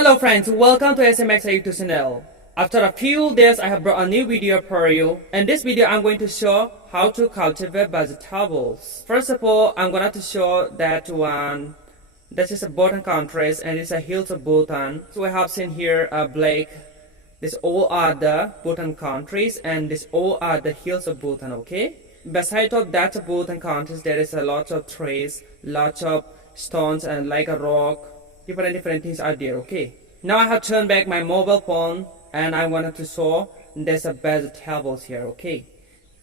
Hello friends, welcome to SMX YouTube channel. After a few days I have brought a new video for you. In this video I'm going to show how to cultivate vegetables. First of all, I'm going to show that one. This is a Bhutan countries and it's a hills of Bhutan. So we have seen here a black. This all are the Bhutan countries and this all are the hills of Bhutan, okay? Beside of that Bhutan countries there is a lot of trees, lots of stones and like a rock. Different things are there, okay? Now I have turned back my mobile phone and I wanted to show there's a vegetables here, okay?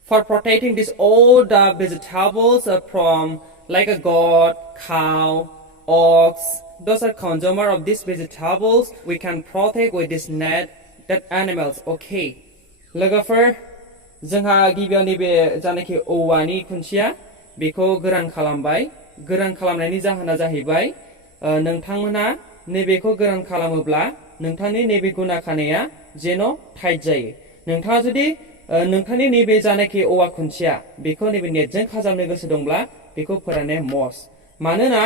For protecting this all the vegetables from like a goat, cow, ox, those are consumer of these vegetables, we can protect with this net that animals, okay? लोगोफोर जोंहा गिबियाव नैबे जानाखि औवानि खुन्थिया बेखौ गोरान खालामबाय गोरान खालामनायनि जाहोना जाहैबाय नोंथांमोना नैबेखौ गोरान खालामोब्ला नोंथांनि नैबे गुना खानाया जेन' टाइट जायो नोंथाङा जुदि नोंथांनि नैबे जानाखि औवा खुन्थिया बेखौ नैबे नेटजों खाजाबनो गोसो दंब्ला बेखौ फोराननाया मस मानोना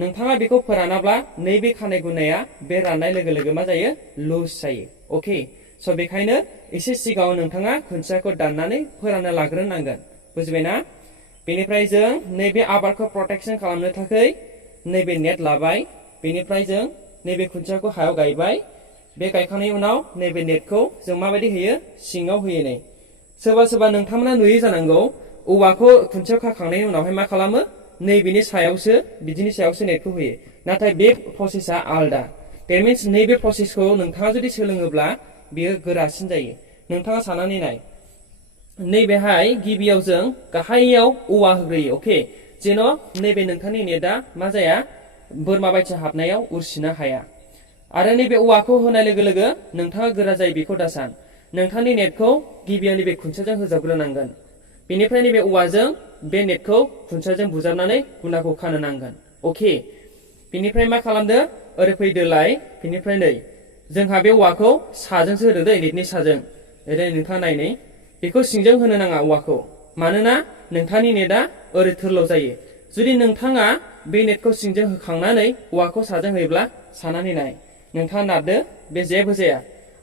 नोंथाङा बेखौ फोरानाब्ला नैबे खानाय गुनाया बे राननाय लोगो लोगो मा जायो लुज जायो ओके स' बेखायनो एसे सिगाङाव नोंथाङा खुन्थियाखौ दाननानै फोरानना लाग्रोनांगोन बुजिबायना बेनिफ्राय जों नैबे आबादखौ प्रटेक्शन खालामनो थाखाय नैबे नेट लाबाय बेनिफ्राय जों नैबे खुन्थियाखौ हायाव गायबाय बे गायखांनायनि उनाव नैबे नेटखौ जों माबायदि होयो सिङाव होयो नै सोरबा सोरबा नोंथांमोना नुयो जानांगौ औवाखौ खुन्थियाव खाखांनायनि उनावहाय मा खालामो नैबेनि सायावसो बिदिनि सायावसो नेटखौ होयो नाथाय बे प्रसेसआ आलदा दैट मिन्स नैबे प्रसेसखौ नोंथाङा जुदि सोलोङोब्ला बेयो गोरासिन जायो नोंथाङा साननानै नाय नैबेहाय गिबियाव जों गाहायाव औवा होग्रोयो ओके जेन' नैबे नोंथांनि नेटआ मा जाया बोरमा बायदि हाबनायाव उरसिनो हाया आरो नैबे औवाखौ होनाय लोगो लोगो नोंथाङा गोरा जायो बेखौ दासान नोंथांनि नेटखौ गिबियाव नैबे खुन्थियाजों होजाबग्रोनांगोन बेनिफ्राय नैबे औवाजों बे नेटखौ खुन्थियाजों बुजाबनानै गुनाखौ खानो नांगोन ओके बेनिफ्राय मा खालामदो ओरै फैदोलाय बेनिफ्राय नै जोंहा बे औवाखौ साजोंसो होदों दै नेटनि साजों ओरै नोंथाङा नायनै बेखौ सिंजों होनो नाङा औवाखौ मानोना नोंथांनि नेटआ ओरै थोरल' जायो जुदि नोंथाङा बे नेटखौ सिंजों होखांनानै औवाखौ साजों होयोब्ला सानानै नाय नोंथाङा नारदो बे जेबो जाया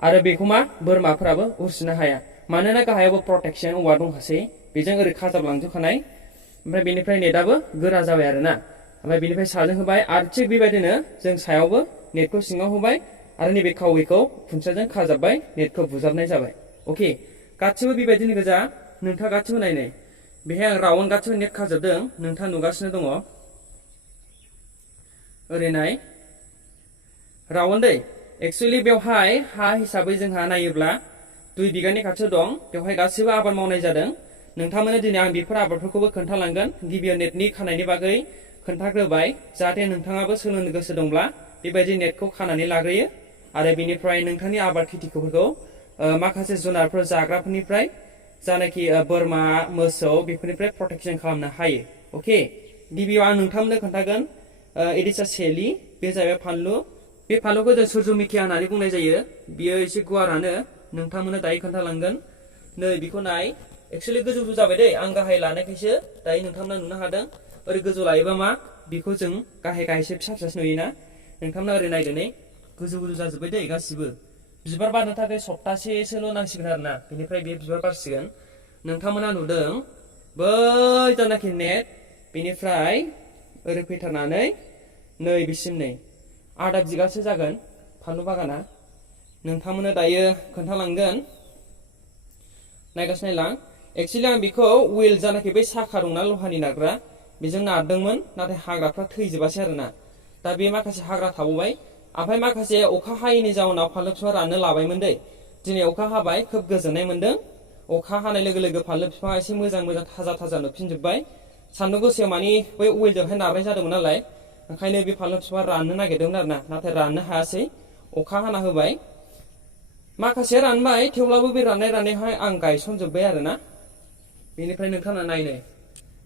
आरो बेखौ मा बोरमाफोराबो उरसिनो हाया मानोना गाहायावबो प्रटेक्शन औवा दंखासै बेजों ओरै खाजाबलांजोबखानाय ओमफ्राय बेनिफ्राय नेटआबो गोरा जाबाय आरोना ओमफ्राय बेनिफ्राय साजों होबाय आरो थिग बेबायदिनो जों सायावबो नेटखौ सिङाव होबाय आरो नैबे खावैखौ खुन्थियाजों खाजाबबाय नेटखौ बुजाबनाय जाबाय ओके गासिबो बेबायदिनो गोजा नोंथाङा गासिबो नायनाय बेहाय आं राउन्ड गासिबो नेट खाजोबदों नोंथाङा नुगासिनो दङ ओरै नाय राउन्ड दै एक्चुअली बेवहाय हा हिसाबै जोंहा नायोब्ला 2 बिगानि खाथियाव दं बेवहाय गासिबो आबाद मावनाय जादों नोंथांमोननो दिनै आं बेफोर आबादफोरखौबो खोन्थालांगोन गिबियाव नेटनि खानायनि बागै खोन्थाग्रोबाय जाहाथे नोंथाङाबो सोलोंनो गोसो दंब्ला बेबायदि नेटखौ खानानै लाग्रोयो आरो बेनिफ्राय नोंथांनि आबाद खेथिफोरखौ माखासे जुनारफोर जाग्राफोरनिफ्राय जानाखि बोरमा मोसौ बेफोरनिफ्राय प्रटेक्शन खालामनो हायो ओके गिबियाव आं नोंथांमोननो खोन्थागोन इट इज अ सेलि बे जाहैबाय फानलु बे फानलुखौ जों सुरजमुखी होननानै बुंनाय जायो बियो एसे गुवारानो नोंथांमोननो दायो खोन्थालांगोन नै बेखौ नाय एक्चुअली गोजौ गोजौ जाबाय दै आं गाहाय लानायखायसो दायो नोंथांमोना नुनो हादों ओरै गोजौ लायोबा मा बेखौ जों गाहाय गाहायसो फिसा फिसासो नुयोना नोंथांमोना ओरै नायदो नै गोजौ गोजौ जाजोब्बाय दै गासिबो बिबार बारनो थाखाय सप्तासेसोल' नांसिगोन आरोना बेनिफ्राय बे बिबार बारसिगोन नोंथांमोना नुदों बै जानाखि नेट बेनिफ्राय ओरै फैथारनानै नै बिसिम नै आधा बिगासो जागोन फानलु बागाना नोंथांमोननो दायो खोन्थालांगोन नायगासिनो नायलां एक्चुअली आं बेखौ उइल जानाखि बै साखा दंना लहानि नारग्रा बेजों नारदोंमोन नाथाय हाग्राफ्रा थैजोबासै आरोना दा बे माखासे हाग्रा थाबावबाय ओमफ्राय माखासे अखा हायैनि जाउनाव फानलु बिफाङा राननो लाबायमोन दै दिनै अखा हाबाय खोब गोजोननाय मोन्दों अखा हानाय लोगो लोगो फानलु बिफाङा एसे मोजां मोजां थाजा थाजा नुफिनजोब्बाय सान्दुं गोसायाव मानि बै उइलजोंहाय नारनाय जादोंमोन नालाय ओंखायनो बे फानलु बिफाङा राननो नागिरदोंमोन आरोना नाथाय राननो हायासै अखा हाना होबाय माखासे रानबाय थेवब्लाबो बे राननायावहाय आं गायसनजोब्बाय आरोना बेनिफ्राय नोंथाङा नायनो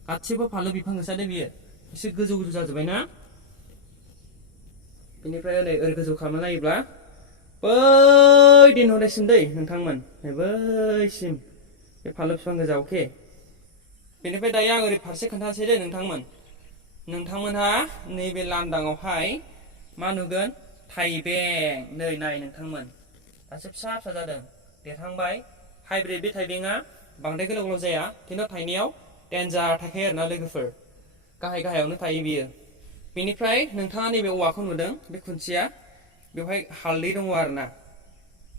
गासिबो फानलु बिफां गोसादे बियो एसे गोजौ गोजौ जाजोब्बाय ना बेनिफ्राय ओरै ओरै गोजौ खालामना नायोब्ला बै दिन हरनायसिम दै नोंथांमोन बैसिम बे फानलु बिफां गोजा अके बेनिफ्राय दायो आं ओरै फारसे खोन्थानोसै दे नोंथांमोनहा नैबे लांदाङावहाय मा नुगोन थाइबें नै नाय नोंथांमोन दासो फिसा फिसा जादों देरहांबाय हाइब्रिद बे थाइबेंआ बांद्राय गोलाव गोलाव जाया खिन्थु थाइनायाव डेन्जार थाखायो आरोना लोगोफोर गाहाय गाहायावनो थायो बियो बेनिफ्राय नोंथाङा नैबे औवाखौ नुदों बे खुन्थिया बेवहाय हालदै दङ आरोना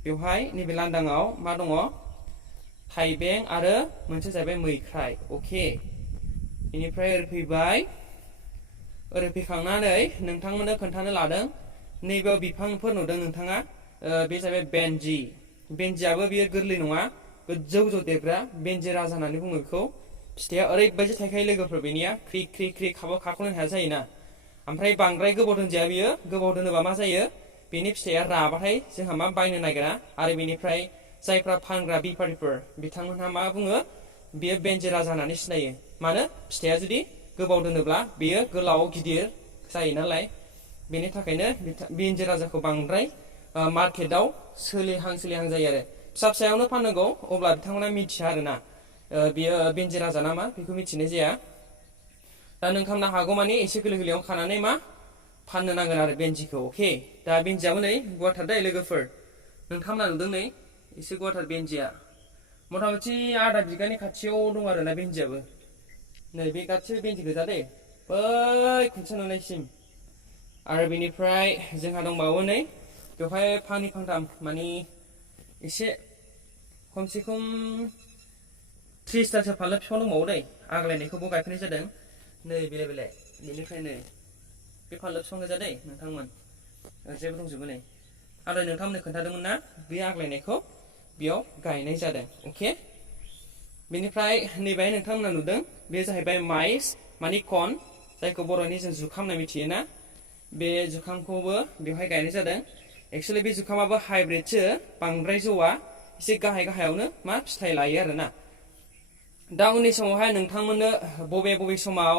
बेवहाय नैबे लांदाङाव मा दङ थाइबें आरो मोनसे जाहैबाय मैख्राय अके बेनिफ्राय ओरै फैबाय ओरै फैखांनानै नोंथांमोननो खोन्थानो लादों नैबेयाव बिफांफोर नुदों नोंथाङा बे जाहैबाय बेन्जि बेन्जियाबो बियो गोरलै नङा गोजौ गोजौ देरग्रा बेन्जि राजा होननानै बुङो बेखौ फिथाइया ओरैबायदि थायखायो लोगोफोर बेनिया ख्रि ख्रि ख्रि खाख'नो हाया जायोना ओमफ्राय बांद्राय गोबाव दोनजाया बियो गोबाव दोनोबा मा जायो बेनि फिथाइया राबाथाय जोंहा मा बायनो नागिरा आरो बेनिफ्राय जायफ्रा फानग्रा बेफारिफोर बिथांमोनहा मा बुङो बियो बेन्जि राजा होननानै सिनायो मानो फिथाइया जुदि गोबाव दोनोब्ला बियो गोलाव गिदिर जायो नालाय बेनि थाखायनो बेन्जि राजाखौ बांद्राय मार्केटआव सोलिहां जायो आरो फिसा फिसायावनो फाननांगौ अब्ला बिथांमोना मिथिया आरोना बियो बेन्जि राजा ना मा बेखौ मिथिनाय जाया दा नोंथांमोना हागौमानि एसे गोरलै गोरलैयावनो खानानै मा फाननो नांगोन आरो बेन्जिखौ अके दा बेन्जियाबो नै गुवारथार दै लोगोफोर नोंथांमोना नुदों नै एसे गुवारथार बेन्जिया मथा मथि आधा बिगानि खाथियाव दं आरोना बेन्जियाबो नै बे गासिबो बेन्जि गोजा दै बै खुन्थिया नुनायसिम आरो बेनिफ्राय जोंहा दंबावो नै बेवहाय फांनै फांथाम मानि एसे खमसे खम 30तासो फानलु बिफां दंबावो दै आग्लायनायखौबो गायफिननाय जादों नै बेले बेले बेनिफ्राय नै बे फानलु बिफां गोजा दै नोंथांमोन जेबो दंजोबो नै आरो नोंथांमोननो खोन्थादोंमोन ना बे आग्लायनायखौ बेयाव गायनाय जादों अके बेनिफ्राय नैबेहाय नोंथांमोना नुदों बे जाहैबाय माइस मानि कर्न जायखौ बर'नि जों जुखाम होनना मिथियोना बे जुखामखौबो बेवहाय गायनाय जादों एक्सुअलि बे जुखामाबो हाइब्रिदसो बांद्राय जौआ एसे गाहाय गाहायावनो मा फिथाइ लायो आरोना दा उननि समावहाय नोंथांमोननो बबे बबे समाव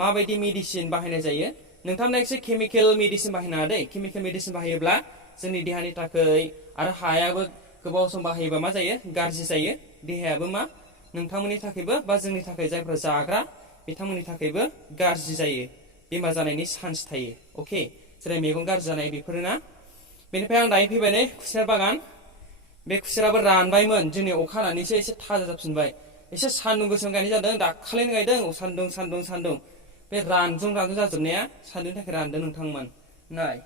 माबायदि मेडिसिन बाहायनाय जायो नोंथांमोना एसे केमिकेल मेडिसिन बाहायनो नाङा दै केमिकेल मेडिसिन बाहायोब्ला जोंनि देहानि थाखाय आरो हायाबो गोबाव सम बाहायोबा मा जायो गाज्रि जायो देहायाबो मा नोंथांमोननि थाखायबो बा जोंनि थाखाय जायफ्रा जाग्रा बिथांमोननि थाखायबो गाज्रि जायो बेमार जानायनि चान्स थायो अके जेरै मेगन गाज्रि जानाय बेफोरो ना बेनिफ्राय आं दायो फैबाय नै खुसेर बागान बे खुसेराबो रानबायमोन दिनै अखा हानानैसो एसे थाजा जाफिनबाय एसे सान्दुं गोसोम गायनाय जादों दाखालिनो गायदों सान्दुं बे रानजुं जाजोबनाया सान्दुंनि थाखाय रानदों नोंथांमोन नाय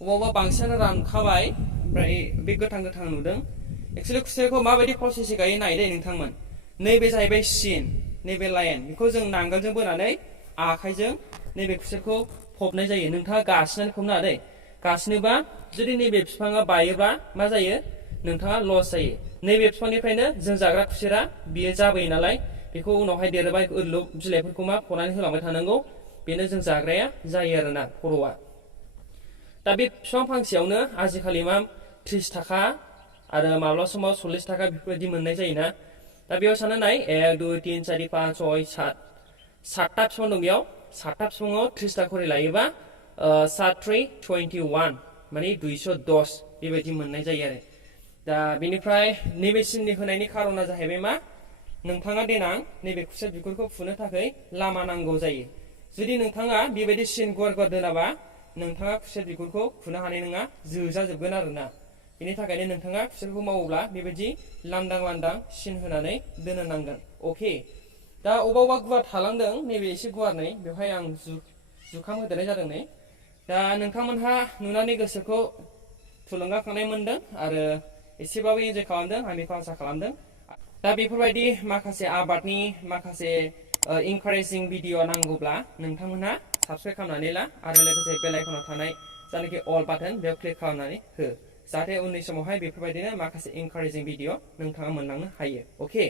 अबावबा बांसिनानो रानखाबाय ओमफ्राय बे गोथां नुदों एक्सुअलि खुसेरखौ माबायदि प्रसेसै गायो नाय दै नोंथांमोन नैबे जाहैबाय सिन नैबे लाइन बेखौ जों नांगोलजों बोनानै आखाइजों नैबे खुसेरखौ फबनाय जायो नोंथाङा गासिनानै फबनो हादै गासिनोबा जुदि नैबे बिफाङा बायोबा मा जायो नोंथाङा लस जायो नैबे बिफांनिफ्रायनो जों जाग्रा खुसेरा बियो जाबोयो नालाय बेखौ उनावहाय देरोबा ओरैल' बिलाइफोरखौ मा फनानै होलांबाय थानांगौ बेनो जों जाग्राया जायो आरोना खर'आ दा बे बिफां फांसेयावनो आजिखालि मा 30 थाखा आरो माब्ला समाव 40 थाखा बेफोरबायदि मोननाय जायोना दा बेयाव सानना नाय 1 2 3 4 5 6 7 7ता बिफां दं बेयाव 7ता बिफाङाव 30 था खरि लायोबा 7 3 21 माने 210 बेबायदि मोननाय जायो आरो दा बेनिफ्राय नैबे सिननि होनायनि खारना जाहैबाय मा नोंथाङा देनां नैबे खुसेर बिगुरखौ फुनो थाखाय लामा नांगौ जायो जुदि नोंथाङा बेबायदि सिन गुवार दोनाबा नोंथाङा खुसेर बिगुरखौ फुनो हानाय नङा जोजाजोबगोन आरोना बेनि थाखायनो नोंथाङा खुसेरखौ मावोब्ला बेबायदि लांदां सिन होनानै दोननो नांगोन अके दा अबावबा गुवार थालांदों नैबे एसे गुवार नै बेवहाय आं जुखाम होदेरनाय जादों नै दा नोंथांमोनहा नुनानै गोसोखौ थुलुंगाखांनाय मोनदों आरो एसेबाबो एन्जय खालामदों आं बेखौ आसा खालामदों दा बेफोरबायदि माखासे आबादनि माखासे इनकारेजिं भिडिअ नांगौब्ला नोंथांमोनहा साबस्क्राइब खालामनानै ला आरो लोगोसे बेल आइकनाव थानाय जायनाखि अल बाटन बेयाव क्लिक खालामनानै हो जाहाथे उननि समावहाय बेफोरबायदिनो माखासे इनकारेजिं भिडिअ नोंथाङा मोनलांनो हायो अके